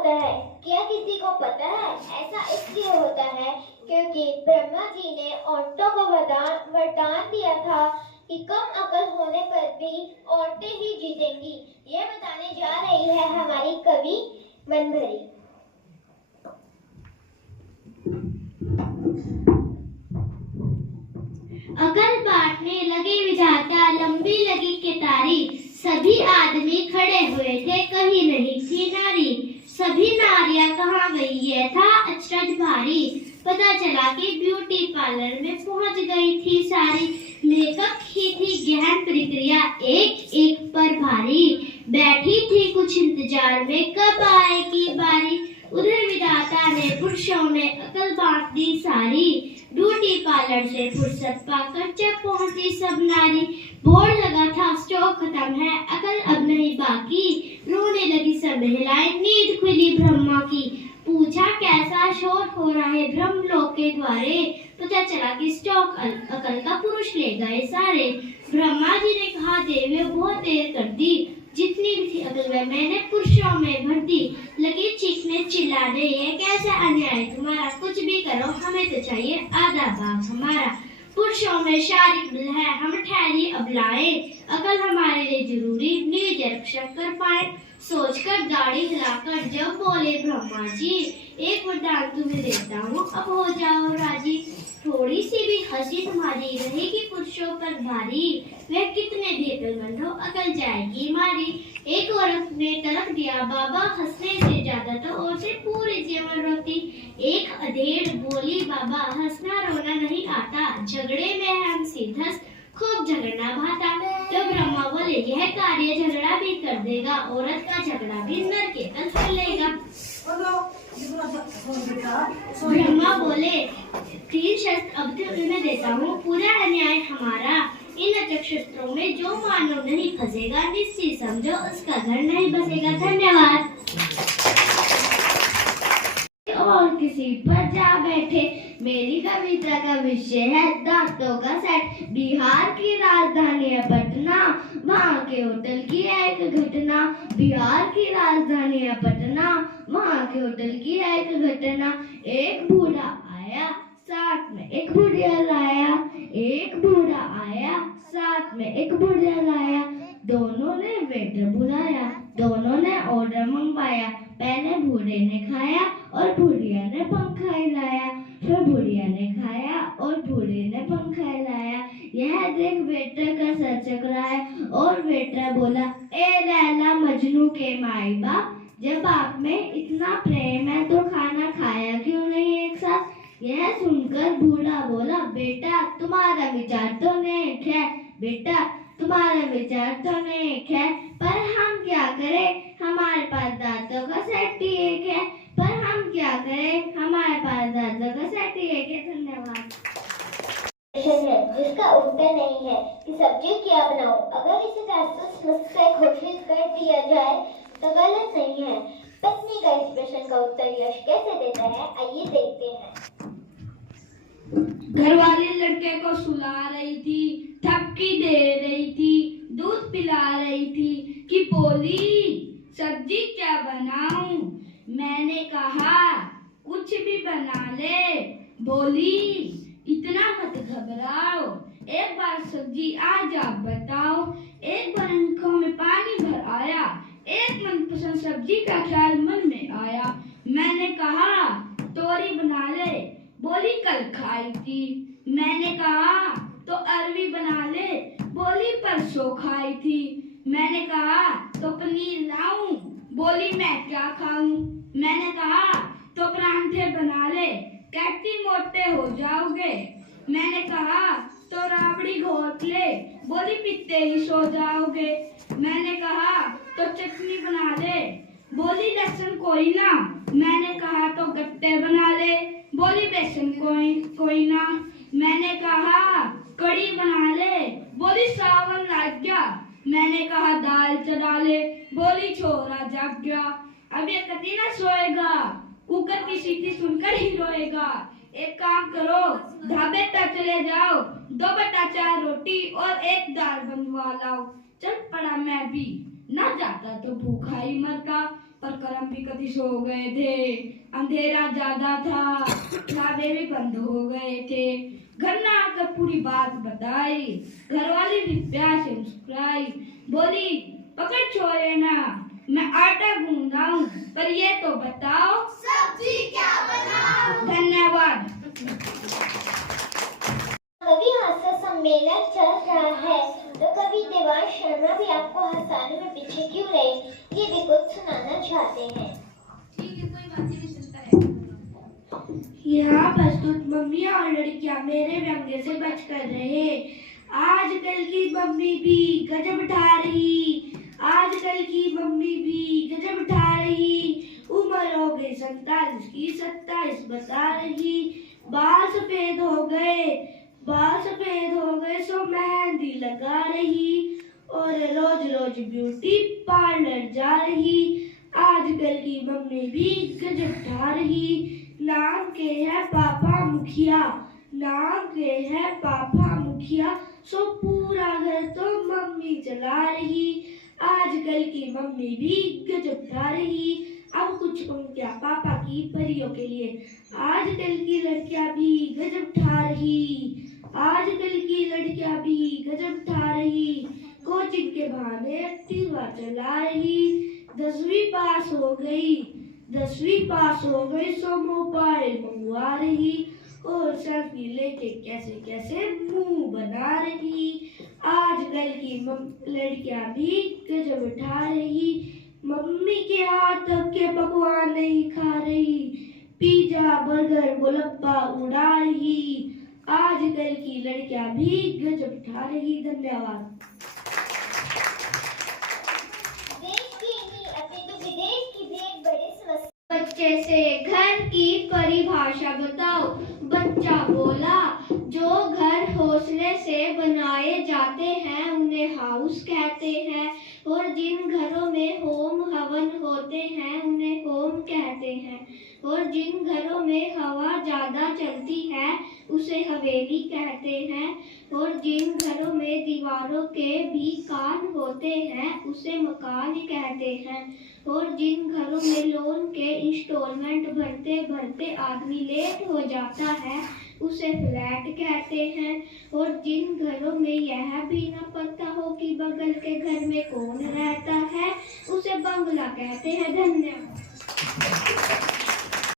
होता है? क्या किसी को पता है? ऐसा इसलिए होता है क्योंकि ब्रह्मा जी ने औरतों को वरदान दिया था कि कम अकल होने पर भी औरतें ही जीतेंगी। ये बताने जा रही है हमारी कवि मनभरी। अकल बांटने लगे विधाता, लंबी लगी केतारी। सभी आदमी खड़े हुए थे, कहीं नहीं थी नारी। सभी नारियां कहाँ गई, ये था अचरज भारी। पता चला कि ब्यूटी पार्लर में पहुंच गई थी सारी। मेकअप की थी गहन प्रक्रिया, एक एक पर भारी। बैठी थी कुछ इंतजार में, कब आएगी बारी। उधर विधाता ने पुरुषों में अकल बांट दी सारी। ब्यूटी पार्लर से फुर्सत पाकर जब पहुंची सब नारी। बोर्ड लगा था स्टॉक खत्म है, अकल अब नहीं बाकी। रोने लगी सब महिलाएं, नींद खुली ब्रह्मा की। पूछा कैसा शोर हो रहा है ब्रह्मलोक के द्वारे। पता चला कि स्टॉक अकल का पुरुष ले गए सारे। ब्रह्मा जी ने कहा देवी बहुत देर कर दी, जितनी भी थी अकल वह मैंने पुरुषों में भर दी। लगी चीखने चिल्लाने, ये कैसा अन्याय तुम्हारा, कुछ भी करो हमें तो चाहिए आधा भाग हमारा। पुरुषों में शारीरिक बल है, हम ठहरी अबलाएं। अकल हमारे लिए जरूरी, निज रक्षक कर पाए। सोचकर दाढ़ी हिलाकर जब बोले ब्रह्मा जी, एक वरदान तुम्हें देता हूँ, अब हो जाओ राजी। थोड़ी सी भी हंसी तुम्हारी रहेगी पुरुषों पर भारी। वह कितने भी अकलमंद हो, अकल जाएगी मारी। एक औरत ने तर्क दिया, बाबा हंसने से ज्यादा तो औरतें पूरे जीवन रोती। एक अधेड़ बोली, बाबा हंसना रोना नहीं आता, झगड़े में हम सीधस खूब झगड़ना भाता। तो ब्रह्मा बोले, यह कार्य झगड़ा भी कर देगा, औरत का झगड़ा भी नर के तल कर लेगा। ब्रह्मा बोले, 3 शस्त्र अब तो मैं देता हूँ, पूरा अन्याय हमारा। इन नक्षत्रों में जो मानव नहीं फंसेगा, निश्चित समझो उसका घर नहीं बसेगा। धन्यवाद। और किसी पर जा बैठे, मेरी कविता का विषय है दांतों का सेट। बिहार की राजधानी है पटना, वहाँ के होटल की एक घटना। बिहार की राजधानी है पटना, वहाँ के होटल की एक घटना। एक बूढ़ा आया, साथ में एक बुढ़िया लाया। एक बूढ़ा आया, साथ में एक बुढ़िया लाया। दोनों ने वेटर बुलाया, दोनों ने ऑर्डर मंगवाया। पहले बूढ़े ने खाया और बुढ़िया ने पंखा हिलाया। फिर बुढ़िया ने खाया और बूढ़े ने पंखा हिलाया। यह देख वेटर का सर चकराया और वेटर बोला, ए लैला मजनू के माई बाप, जब आप में इतना प्रेम है तो खाना खाया क्यों नहीं एक साथ। यह सुनकर बूढ़ा बोला, बेटा तुम्हारा विचार तो नेक है, बेटा तुम्हारा विचार तो नेक है, पर हम क्या करें, हमारे पास दांतों का सेट ही एक है। पर हम क्या करें, हमारे पास दांतों का सेट ही एक है। धन्यवाद। जिसका उत्तर नहीं है कि सब्जी क्या बनाऊं। अगर इसे जासूस मुझसे घोषित कर दिया जाए तो गलत नहीं है। पत्नी का इस प्रश्न का उत्तर यश कैसे देता है, आइए देखते हैं। घरवाली लड़के को सुला रही थी, थपकी दे रही थी, दूध पिला रही थी कि बोली सब्जी क्या बनाऊं। मैंने कहा कुछ भी बना ले। बोली इतना मत घबराओ, एक बार सब्जी आज आप बताओ। एक बार आंखों में पानी भर आया, एक मनपसंद सब्जी का ख्याल मन में आया। मैंने कहा तोरी बना ले। बोली कल खाई थी। मैंने कहा तो अरवी बना ले। बोली परसों खाई थी। मैंने कहा तो पनीर लाऊं। बोली मैं क्या खाऊं। मैंने कहा तो परांठे बना ले, कहती मोटे हो जाओगे। मैंने कहा तो राबड़ी घोट ले। बोली पीते ही सो जाओगे। मैंने कहा तो चटनी बना ले। बोली लहसुन कोई ना। मैंने कहा तो गट्टे बना ले। बोली बेसन कोई ना। मैंने कहा कड़ी बना ले। बोली सावन लग गया। मैंने कहा दाल चढ़ा ले। बोली छोरा जाग गया। अब ये कभी ना सोएगा, कुकर की सीटी सुनकर ही रोएगा। एक काम करो, ढाबे तक चले जाओ, 2 बटा 4 रोटी और 1 दाल बनवा लाओ। चल पड़ा मैं भी, ना जाता तो भूखा ही मरता। पर करम भी कभी सो गए थे। अंधेरा ज्यादा था, ढाबे भी बंद हो गए थे। घर में आकर पूरी बात बताई, घरवाली भी प्यार से मुस्कुराई, बोली पकड़ छोरे ना, मैं आटा गूंद रहा हूँ, पर ये तो बताओ सब्जी क्या बनाऊं? धन्यवाद। कवि हास्य सम्मेलन चल रहा है, तो कवि देवांश शर्मा भी आपको हंसाने में पीछे क्यों रहे, ये भी कुछ सुनाना चाहते हैं। ठीक है, कोई बात नहीं, सुनता है। यहाँ प्रस्तुत मम्मियाँ और लड़कियाँ मेरे व्यंग्य से बच कर रहे। आजकल की मम्मी भी गजब उठा रही, आजकल की मम्मी भी गजब उठा रही। उम्र हो गई 47 की 27 बता रही। बाल सफेद हो गए, बाल सफेद हो गए सो मेहंदी लगा रही, और रोज रोज ब्यूटी पार्लर जा रही। आजकल की मम्मी भी गजब उठा रही। नाम के है पापा मुखिया, नाम के है पापा मुखिया, सो पूरा घर तो मम्मी चला रही। आजकल की मम्मी भी गजब उठा रही। अब कुछ पंक्तियां पापा की परियों के लिए। आजकल की लड़कियां भी गजब उठा रही, आजकल की लड़कियां भी गजब उठा रही। कोचिंग के बहाने एक्टिवा चला रही। 10वीं पास हो गई, 10वीं पास हो गई सो मोबाइल मंगवा रही, और सेल्फी लेके कैसे कैसे मुंह बना रही। आजकल की लड़कियां भी गजब उठा रही। मम्मी के हाथ के पकवान नहीं खा रही, पिज्जा बर्गर गोलगप्पा उड़ा रही। आजकल की लड़कियां भी गजब उठा रही। धन्यवाद। देश की नहीं अपितु विदेश की भी एक बड़ी समस्या। बच्चे से घर की परिभाषा बताओ। बच्चा बोला, जो घर हौसले से बनाए जाते हैं उन्हें हाउस कहते हैं, और जिन घरों में होम हवन होते हैं उन्हें होम कहते हैं, और जिन घरों में हवा ज्यादा चलती है उसे हवेली कहते हैं, और जिन घरों में दीवारों के भी कान होते हैं उसे मकान कहते हैं, और जिन घरों में लोन के इंस्टॉलमेंट भरते भरते आदमी लेट हो जाता है उसे फ्लैट कहते हैं, और जिन घरों में यह भी न पता हो कि बगल के घर में कौन रहता है उसे बंगला कहते हैं। धन्यवाद।